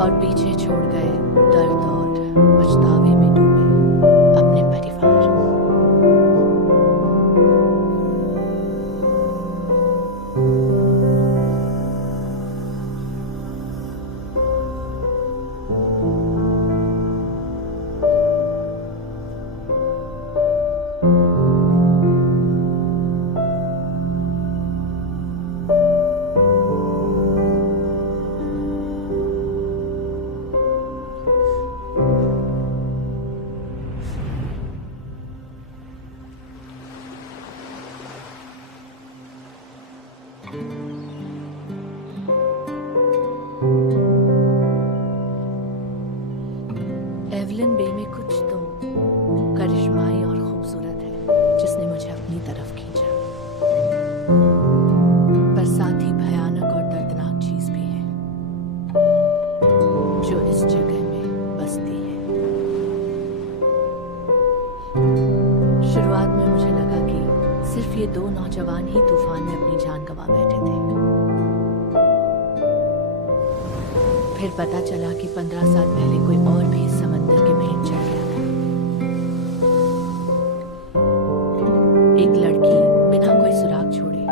और पीछे छोड़ गए दर्द और पछतावे में डूबे अपने परिवार। एवलिन बे में कुछ तो करिश्माई और खूबसूरत है जिसने मुझे अपनी तरफ खींचा, पर साथ ही भयानक और दर्दनाक चीज भी है जो इस जगह में बसती है। शुरुआत में मुझे लगा कि सिर्फ ये दो नौजवान ही तूफान में अपनी जान गंवा बैठे थे। फिर पता चला कि 15 साल पहले कोई और भी इस समंदर के भेंट चढ़ गया था। एक लड़की बिना कोई सुराग छोड़े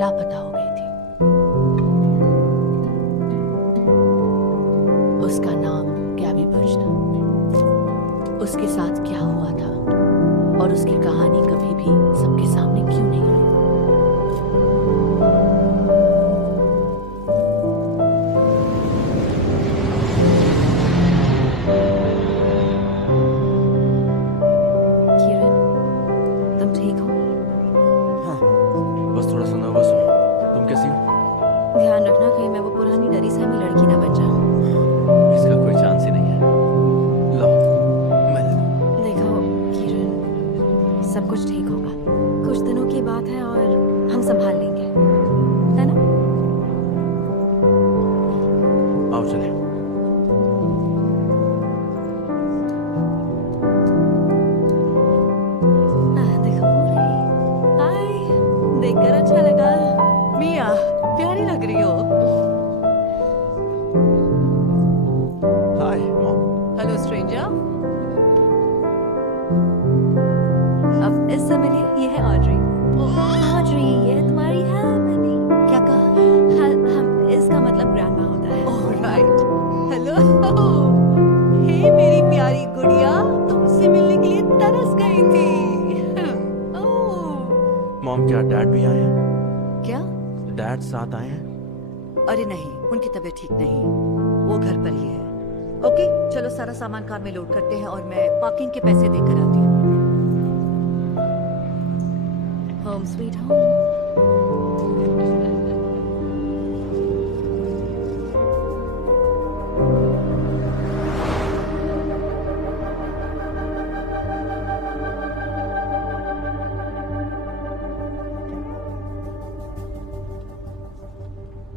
लापता हो गई थी। उसका नाम गैबी बर्ज था। उसके साथ क्या हुआ था और उसकी कहानी कभी भी सबके सामने क्यों नहीं आई? ध्यान रखना कहीं मैं वो पुरानी डरी सहमी लड़की ना बन जाऊं। इसका कोई चांस ही नहीं है। लो, मैं ले लूं। देखो किरण, सब कुछ ठीक होगा। कुछ दिनों की बात है और हम संभाल लेंगे, है ना? आओ चले। देखो हाय, देखकर अच्छा लगा। मिया, प्यारी लग रही हो। Hi mom. Hello stranger. अब इस समय लिए ये है ऑड्री। ऑड्री, ये तुम्हारी है मैंने क्या कहा? हम इसका मतलब ग्रैंडमा होता है। ऑलराइट। हेलो। हे मेरी प्यारी गुड़िया, तुमसे मिलने के लिए तरस गई थी। ओह। मॉम, क्या डैड भी आए हैं? क्या? डैड साथ आए हैं? अरे नहीं, उनकी तबीयत ठीक नहीं, वो घर पर ही है। ओके, चलो सारा सामान कार में लोड करते हैं और मैं पार्किंग के पैसे देकर आती हूँ। Home sweet home.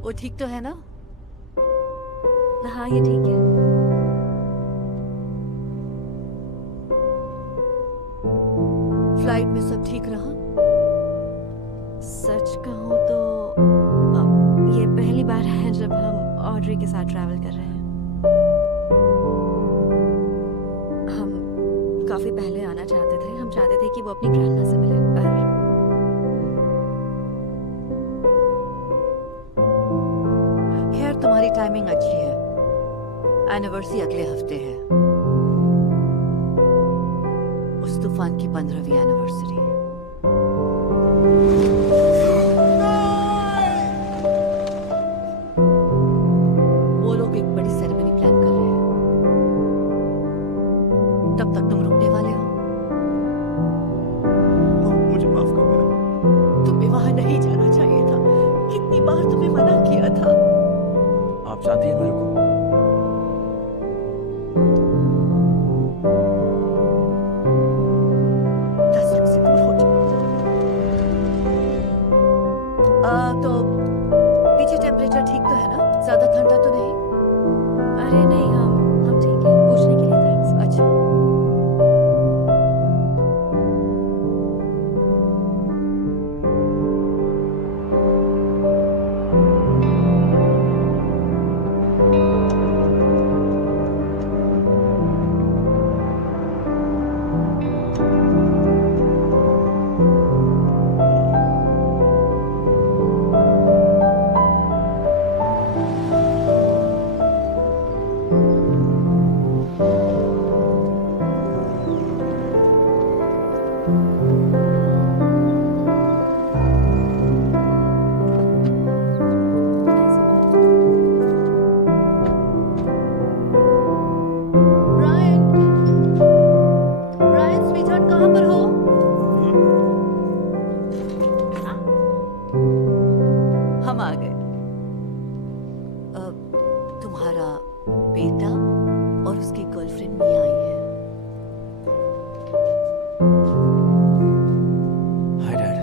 वो ठीक तो है ना? हाँ, ये ठीक है। फ्लाइट में सब ठीक रहा? सच कहूँ तो ये पहली बार है जब हम ऑड्री के साथ ट्रैवल कर रहे हैं। हम काफी पहले आना चाहते थे। हम चाहते थे कि वो अपनी ग्रैंडमा से मिले, पर खैर तुम्हारी टाइमिंग अच्छी है। एनिवर्सरी अगले हफ्ते है, उस तूफान की 15वीं एनिवर्सरी। वो लोग एक बड़ी सेरेमनी प्लान कर रहे हैं। तब तक तुम रुकने वाले हो? मुझे माफ कर देना। तुम्हें वहां नहीं जाना चाहिए था। कितनी बार तुम्हें मना किया था। आप चाहती हैं मैं रुकूं? तो पीछे टेम्परेचर ठीक तो है ना? ज्यादा ठंडा तो नहीं? अरे नहीं, हम ठीक है। पूछने के लिए थैंक्स। अच्छा। ब्रायन स्वीटहार्ट कहाँ पर हो? हम आ गए। तुम्हारा बेटा और उसकी गर्लफ्रेंड मिया आई है। Hi dad.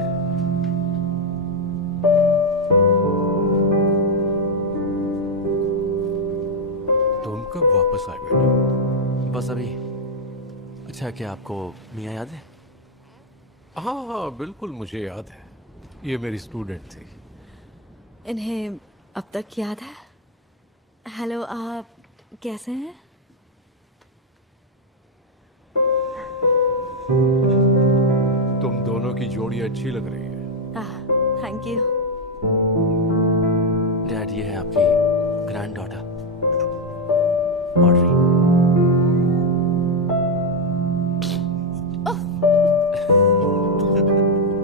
तुम कब वापस आए बेटा? बस अभी। अच्छा, क्या आपको मियाँ याद है? हाँ हाँ बिल्कुल मुझे याद है, ये मेरी स्टूडेंट थी। इन्हें अब तक याद है? हेलो, आप कैसे हैं? तुम दोनों की जोड़ी अच्छी लग रही है। Thank you. डैड, ये है आपकी ग्रैंड डॉटर ऑड्री।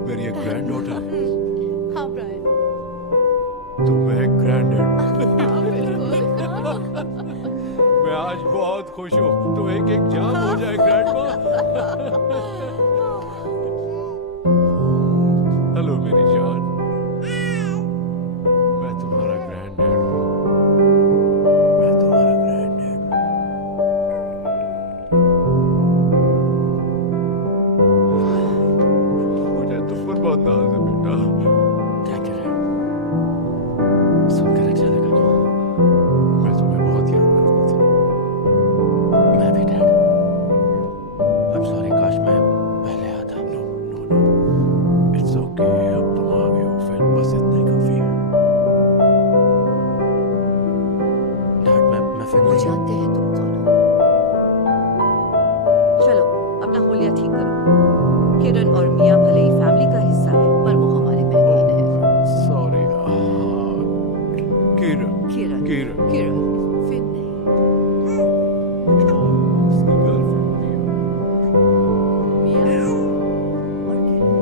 मेरी एक ग्रैंड डॉटर। हाँ ब्रायन। तुम एक ग्रैंड हाँ बिल्कुल। मैं आज बहुत खुश हूँ। तुम एक एक जाम हो जाए ग्रैंड माँ। हेलो मेरी जान, मैं तुम्हारा ग्रैंड डैड हूँ। मैं तुम्हारा ग्रैंड डैड हूँ। मुझे तुम पर बहुत नाज है बेटा। थैंक यू डैड, सुनकर अच्छा लगा। मैं तुम्हें बहुत याद करता था। मैं भी डैड। I'm sorry, काश मैं पहले आता। No no no, it's okay. अब तुम आ गए हो, फिर बस इतना ही काफी है। डैड, मैं फिर वो नहीं। जानते हैं तुम कौन हो। चलो अपना होलिया ठीक करो। किरण और मिया भले ही फैमिली का हिस्सा है, पर वो हमारे मेहमान हैं। सॉरी। किरण किरण। किरण किरण। फिर नहीं। उसकी गर्लफ्रेंड भी है। मिया और किरण।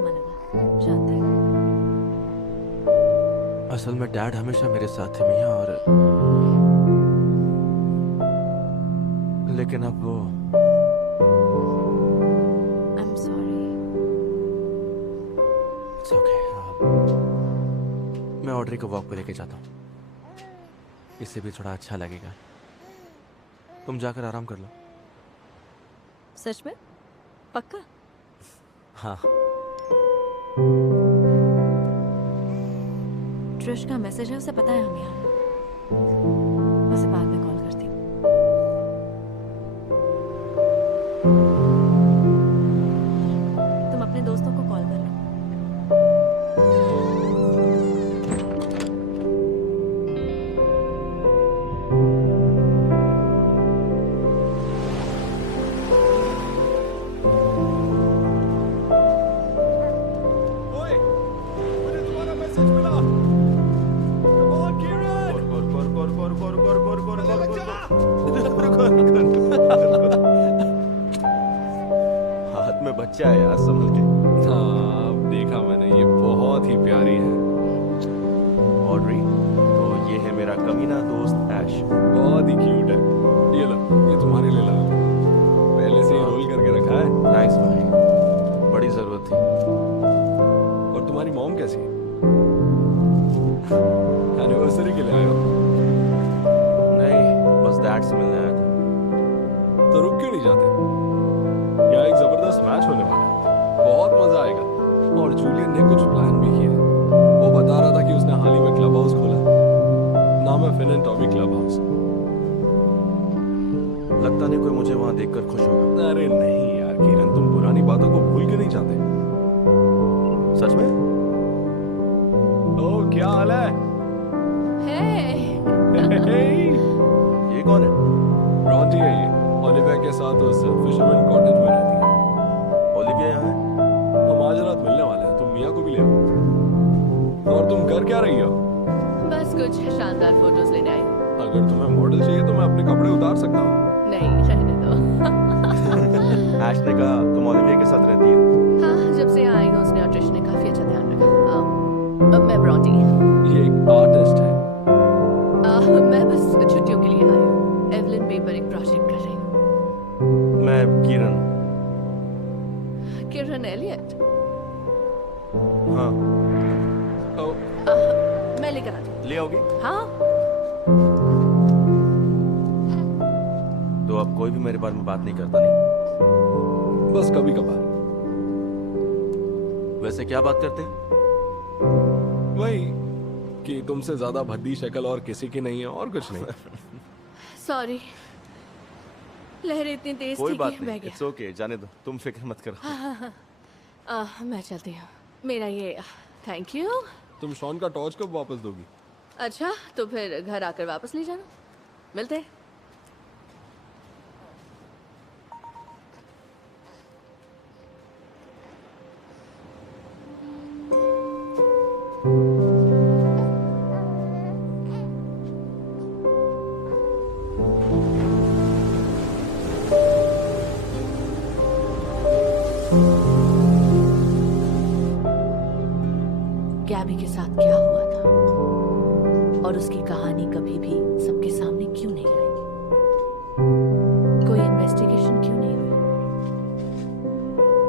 सदमा लगा। शांत है। असल में डैड हमेशा मेरे साथ थे मियाँ, और लेकिन अब वो I'm sorry. It's okay. मैं ऑड्री को वॉक पे लेके जाता हूँ, इससे भी थोड़ा अच्छा लगेगा। तुम जाकर आराम कर लो। सच में? पक्का? हाँ। ट्रिश का मैसेज है, उसे पता है हम यहाँ हैं। उसे बाद में कॉल करती हूँ। तुम अपने दोस्तों को कॉल कर लो। ओए, मुझे तुम्हारा मैसेज मिला। Come on, Kiran. लग जा। हाथ में बच्चा है यार, संभल के। हाँ, अब देखा मैंने, ये बहुत ही प्यारी है। ऑड्री, तो ये है मेरा कमीना दोस्त ऐश। बहुत ही क्यूट है। ये लो, ये तुम्हारे लिए लाया हूं। पहले से ही रोल करके रखा है। थैंक्स भाई, बड़ी जरूरत थी। और तुम्हारी मॉम कैसी है? एनिवर्सरी के लिए आए हो? नहीं, बस डैड से मिलने आया था। तो रुक क्यों नहीं जाते? यहाँ एक जबरदस्त मैच होने वाला है, बहुत मजा आएगा। और जूलियन ने कुछ प्लान भी किया है। वो बता रहा था कि उसने हाल ही में क्लब हाउस खोला है। नाम है Finn and Tommy club house. लगता नहीं कोई मुझे वहां देखकर खुश होगा। अरे नहीं यार किरण, तुम पुरानी बातों को भूल के नहीं जाते। सच में? ओ, क्या हाल है? Hey! ये कौन है? ब्रॉन्टी है ये, ओलिविया के साथ उस फिशरमैन कॉटेज में रहती है। ओलिविया यहाँ है? हम आज रात मिलने वाले हैं, तुम मियाँ को भी ले आओ। और तुम कर क्या रही हो? बस कुछ शानदार फोटोज लेने आई हूँ। अगर तुम्हें मॉडल चाहिए तो मैं अपने कपड़े उतार सकता हूँ। नहीं, रहने दो। ऐश ने कहा तुम ओलिविया के साथ रहती हो। हाँ, जब से यहाँ आई हूँ उसने और ट्रिश ने काफी अच्छा ध्यान रखा। अब मैं ब्रॉन्टी। ये एक आर्टिस्ट है। मैं बस छुट्टियों के लिए आई हूँ। एवलिन बे पर एक प्रोजेक्ट कर रही हूँ। मैं किरण। किरण एलियट। हाँ, ओ, मैं लेकर आती हूँ। ले आओगी? हाँ, तो अब कोई भी मेरे बारे में बात नहीं करता नहीं? बस कभी कभार। वैसे क्या बात करते हैं? वही कि तुमसे ज्यादा भद्दी शक्ल और किसी की नहीं है, और कुछ नहीं। सॉरी। लहरें इतनी तेज कोई थी बात कि नहीं, बह गया। इट्स ओके, जाने दो, तुम फिक्र मत करो। मैं चलती हूँ। मेरा ये थैंक यू। तुम शॉन का टॉर्च कब वापस दोगी? अच्छा, तो फिर घर आकर वापस ले जाना। मिलते हैं। गैबी के साथ क्या हुआ था और उसकी कहानी कभी भी सबके सामने क्यों नहीं आई? कोई इन्वेस्टिगेशन क्यों नहीं हुई?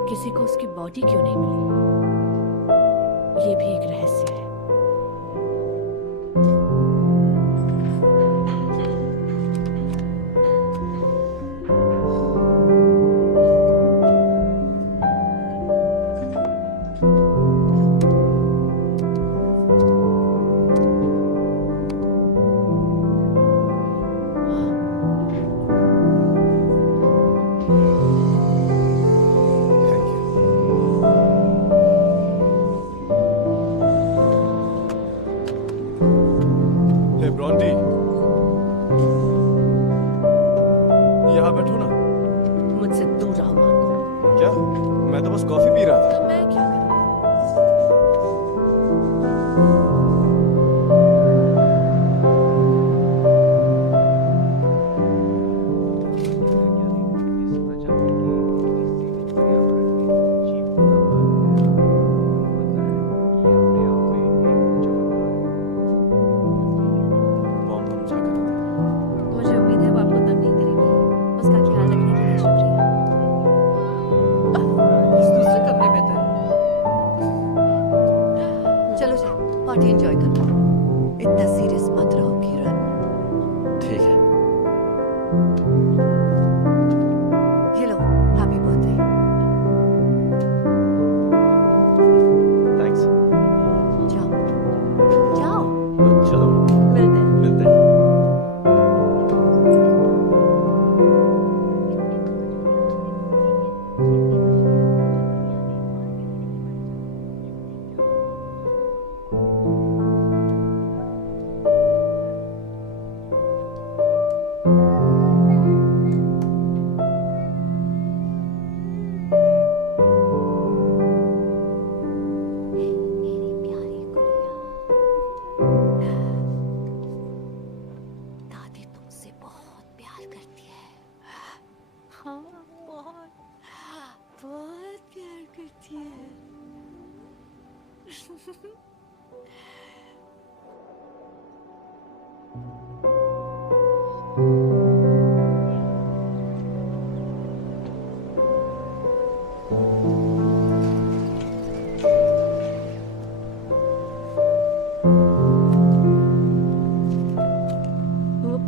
किसी को उसकी बॉडी क्यों नहीं मिली? ये भी एक रहस्य है। हे ब्रॉन्टी, यहाँ बैठो ना। मुझसे दूर रहो मार्को। क्या? मैं तो बस कॉफी पी रहा था। मैं क्या करूं? वो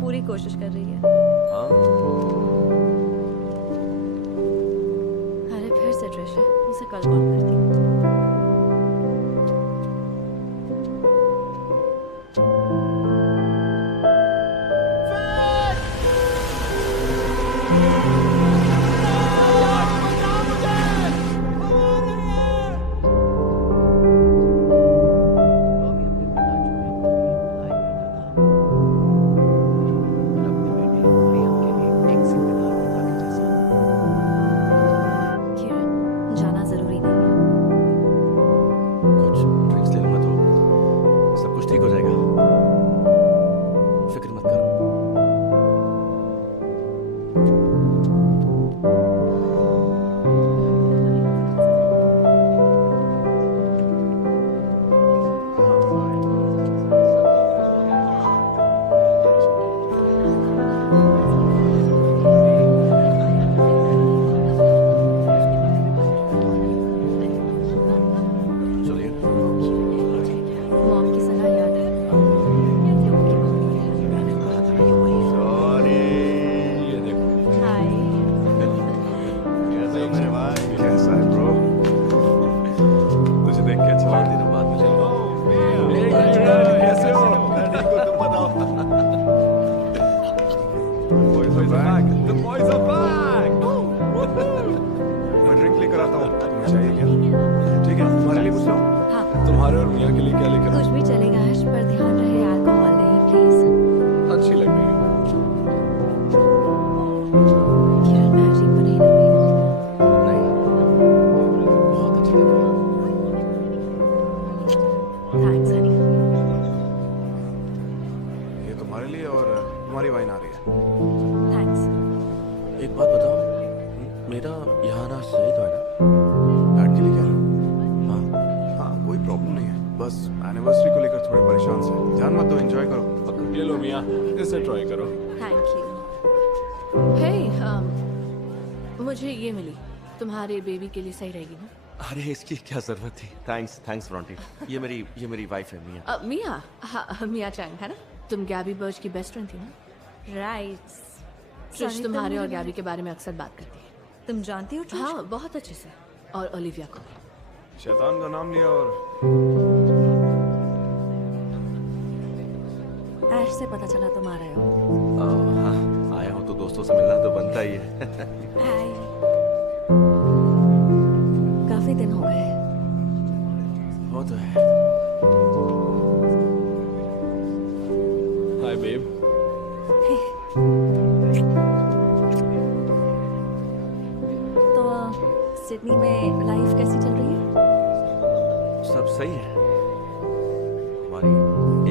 पूरी कोशिश कर रही है। हाँ अरे फिर से ट्रिश है, उसे कल कॉल करती हूँ। किरण, जाना जरूरी नहीं है। कुछ ड्रिंक्स ले लूंगा तो सब कुछ ठीक हो जाएगा, फिक्र मत करो। चलिए। मॉम की सलाह याद है? लोगों की मम्मी है। मैंने कहा था ना ये वही है। ये देखो हाय। कैसे हो मेरे भाई? कैसा है ब्रो? तुझे देख के अच्छा लगा। दिनों बाद मुझे कैसे हो? मैं ठीक हूँ, तुम बताओ। Boys are back. The boys are back. मैं ड्रिंक लेकर आता हूँ। तुम्हें चाहिए क्या? ठीक है, तुम्हारे लिए पूछ लो। हाँ, तुम्हारे और मियाँ के लिए क्या लेकर कुछ भी चलेगा हर्ष, पर ध्यान रहे अल्कोहल नहीं प्लीज। अच्छी लग रही है। किरण, मैं अजीब तो नहीं लग रही ना? नहीं, बहुत अच्छी लग रही थैंक्स हनी। ये तुम्हारे लिए और तुम्हारी वाइन आ रही है। थैंक्स। है। एक बात बताओ, मेरा यहाँ आना सही तो है ना? डैड के लिए कह रहे हो? हाँ, हाँ, कोई प्रॉब्लम नहीं है। बस एनिवर्सरी को लेकर थोड़े परेशान से। ध्यान मत दो, एंजॉय करो। ये लो मियाँ, इसे ट्राई करो। Thank you. हे मुझे ये मिली, तुम्हारे बेबी के लिए सही रहेगी ना? अरे इसकी क्या जरूरत थी। Thanks Brontë. ये मेरी वाइफ है मियाँ। मियाँ, हाँ मियाँ चैंग है ना? तुम गैबी बर्च की बेस्ट फ्रेंड थी ना? राइट। ट्रिश तुम्हारे और गैबी के बारे में अक्सर बात करती है। तुम जानती हो ट्रिश? हाँ, बहुत अच्छे से। और ओलिविया को भी। शैतान का नाम लिया और ऐश से पता चला तुम आ रहे हो। हाँ, आया हूँ तो दोस्तों से मिलना तो बनता ही है। हाय। काफी दिन हो गए। वो तो है। हाय बेब। तो सिडनी में लाइफ कैसी चल रही है? सब सही है। हमारी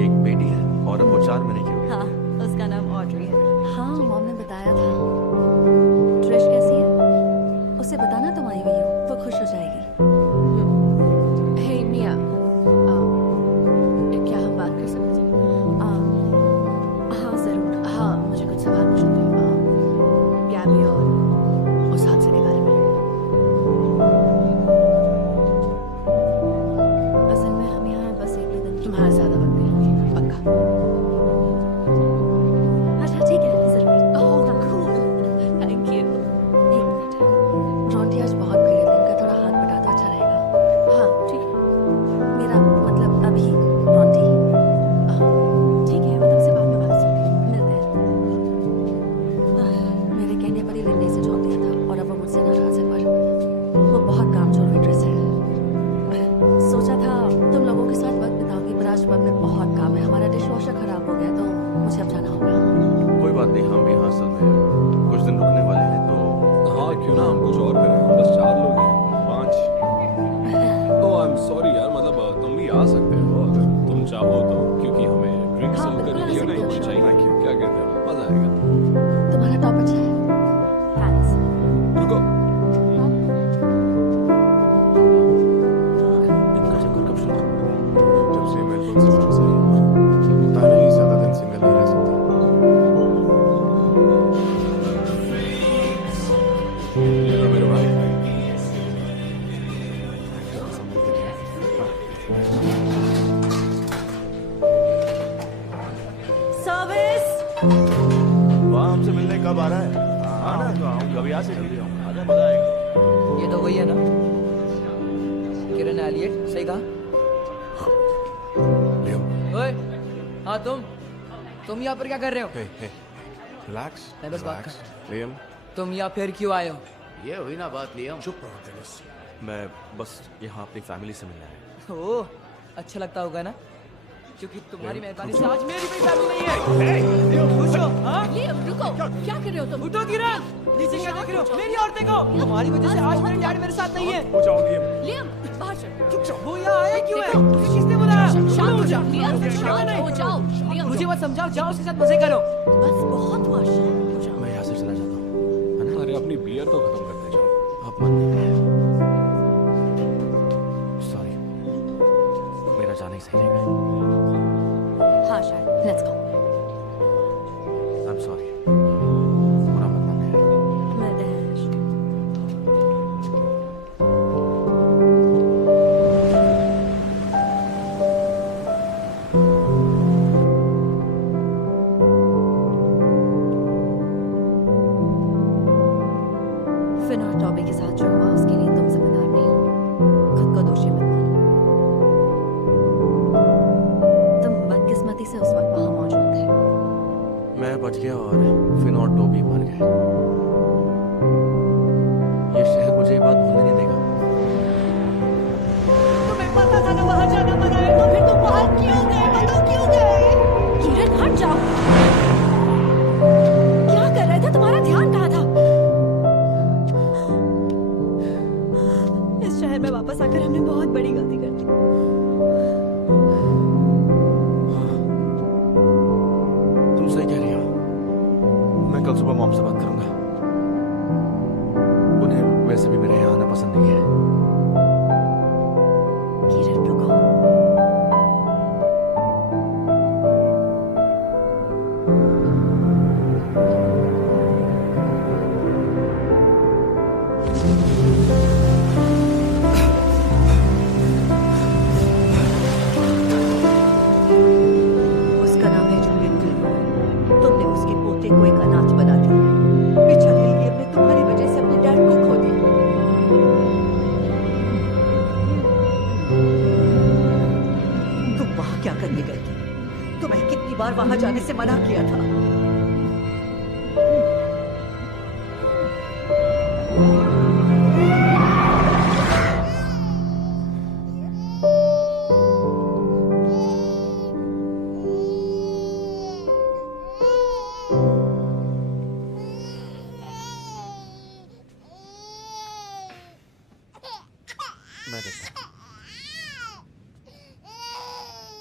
एक बेटी है और अब वो 4 महीने की हुई है। हाँ, उसका नाम ऑड्री है। हाँ, मॉम ने बताया था। ट्रिश कैसी है? उसे बताना तुम आई हुई हो, वो खुश हो जाएगी। हे मियाँ, क्या हम बात कर सकते हैं? हाँ जरूर। हाँ, मुझे कुछ सवाल पूछने थे। गैबी और उस हादसे के बारे में। असल में हम यहाँ बस एक दो दिन। तुम्हारा ज्यादा वक्त नहीं, पक्का? अच्छा ठीक है, जरूर। ओह कूल, थैंक यू। एक मिनट। रॉन्टी आज बहुत भीड़ है, दिन का थोड़ा हाथ बटा तो अच्छा रहेगा। हाँ ठीक है। मेरा मतलब अभी रॉन्टी। ठीक है, मैं तुमसे बाद में बात करती हूँ। मिलते हैं। मेरे कहने पर ही लिंडे से ये लो मेरे भाई। सर्विस। वहाँ हमसे मिलने कब आ रहा है? आना तो आऊँ, कभी आ से कभी आऊँ, आजा मजा आएगा। ये तो वही है ना, किरण एलियट, सही कहा। लियम, ओए, हाँ तुम यहाँ पर क्या कर रहे हो? हे हे, रिलैक्स, मैं बस बात रिलैक्स। लियम, तुम यहाँ फिर क्यों आए हो? ये हुई ना बात लियम। चुप रहो डेनिस। मैं बस यहाँ अपनी फैमिली से मिलने आया। ओह, अच्छा लगता होगा ना, क्योंकि तुम्हारी मेहरबानी से आज मेरी भी फैमिली नहीं है। खुश हो? हाँ? लियम रुको, क्या कर रहे हो तुम? उठो किरण, नीचे क्या देख रहे हो? मेरी और देखो, तुम्हारी वजह से आज मेरे डैडी मेरे साथ नहीं है। हो जाओ लियम। लियम बाहर चल। चुप जाओ। वो यहाँ आया क्यों है? उसे किसने बुलाया? शांत हो जाओ मुझे लियम, शांत हो जाओ लियम। मुझे मत समझाओ, जाओ उसके साथ मजे करो। बस बहुत हुआ, शांत हो जाओ। मैं यहाँ से चला जाता हूँ, है ना? अरे अपनी बियर तो खत्म करते जाओ। अब मन नहीं है। सॉरी, मेरा जाना ही सही रहेगा। हाँ शायद, let's go. I am sorry, बुरा मत मानना यार। मदेश। फिन और टॉबी के साथ जो हुआ उसके लिए तुम जिम्मेदार नहीं हो। खुद को दोषी मत मानो। तुम बदकिस्मती से उस वक्त वहां मौजूद थे। मैं बच गया और फिन और टोबी मर गए। ये शहर मुझे ये बात भूलने नहीं देगा। तुम्हें पता था ना वहां जाना मना है, तो फिर तुम वहां क्यों गए? बताओ क्यों गए? किरण हट जाओ। क्या कर रहे थे? तुम्हारा ध्यान कहाँ था? इस शहर में वापस आकर हमने बहुत बड़ी गलती कर दी। तुम सही कह रही हो। मैं कल सुबह मॉम से बात करूंगा। उन्हें वैसे भी मेरे यहाँ आना पसंद नहीं है। किरण रुको। उसका नाम है जूलियन गिलमोर। तुमने उसके पोते को एक अनाथ बना दिया। बेचारे लियम ने तुम्हारी वजह से अपने डैड को खो दिया। तुम वहां क्या करने गए थे? तुम्हें कितनी बार वहां जाने से मना किया था? मैं देखता हूँ।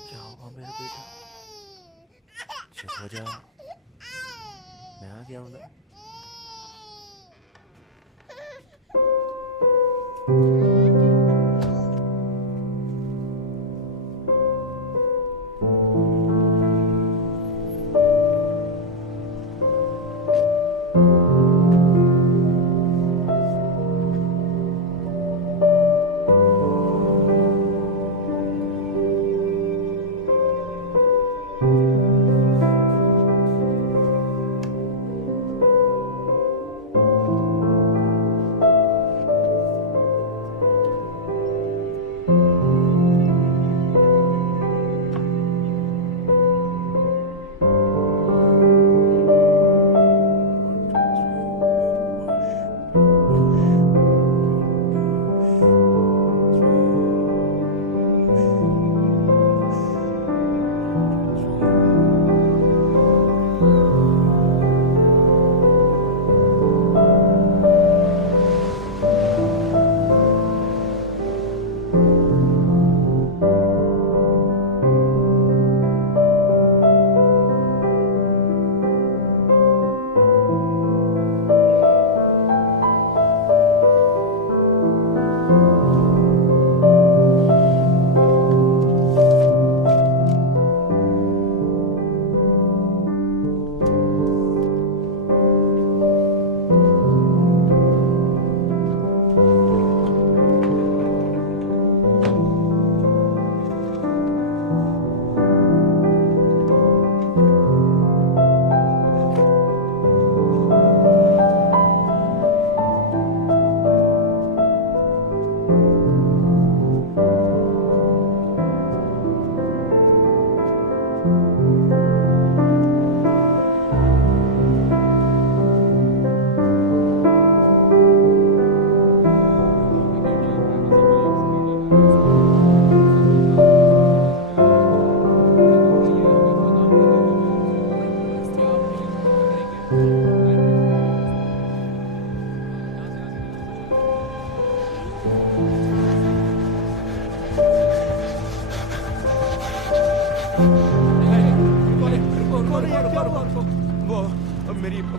क्या हुआ मेरा बेटा? चुप हो जा, मैं आ गया हूँ ना।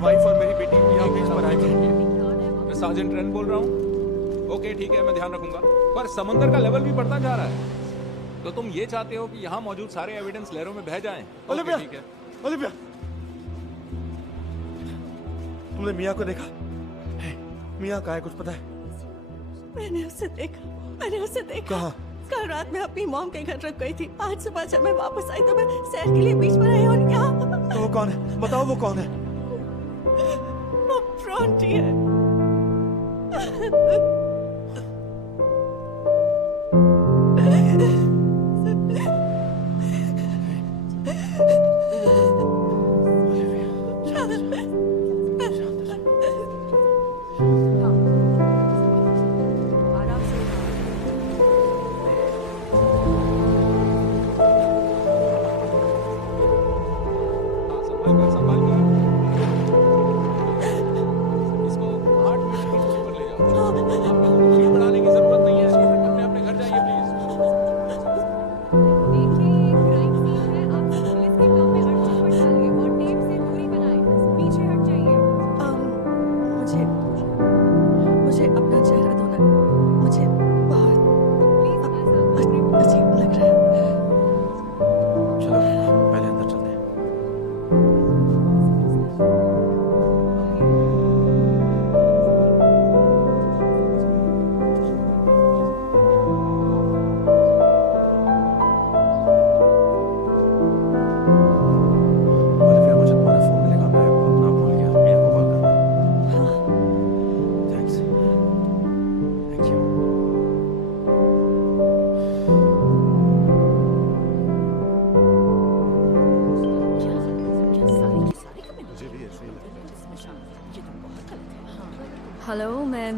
वाइफ और मेरी बेटी यहाँ बीच पर आई थी। मैं सार्जेंट रेन बोल रहा हूँ। ओके ठीक है, मैं ध्यान रखूंगा। पर समंदर का लेवल भी बढ़ता जा रहा है, तो तुम ये चाहते हो कि यहाँ मौजूद सारे एविडेंस लहरों में बह जाएं? ओलिविया, ठीक है। ओलिविया, तुमने मियाँ को देखा? मियाँ कहाँ है, कुछ पता है? मैंने उसे देखा। कहाँ? कल रात में अपनी मॉम के घर रुक गई थी। आज सुबह जब मैं वापस आई तो मैं सैर के लिए बीच पर आई और यहाँ। तो वो कौन है? बताओ वो कौन है? वो फ्रॉन्टी है। आराम से। हाँ, संभाल कर। इसको 8 मिनट की दूरी पर ले जाओ। आप लोगों को भीड़ बढ़ाने की जरूरत नहीं है। अपने अपने घर जाइए प्लीज। देखिए, ये क्राइम सीन है। आप सब पुलिस के काम में अड़चन मत डालिए और टेप से दूरी बनाएं। पीछे हट जाइए। मुझे अपना चेहरा धोना है। मुझे बहुत प्लीज हमारे साथ अजीब लग रहा है। चलो हम पहले अंदर चलते हैं। ओलिविया, मुझे तुम्हारा फोन मिलेगा, मैं अपना भूल गया। मियाँ को कॉल करना है। Thanks, thank you. क्या सारी की सारी कमेंट मुझे भी ऐसे ही लगता है। इसमें शामिल है। ये तो बहुत गलत है। हाँ हेलो, मैं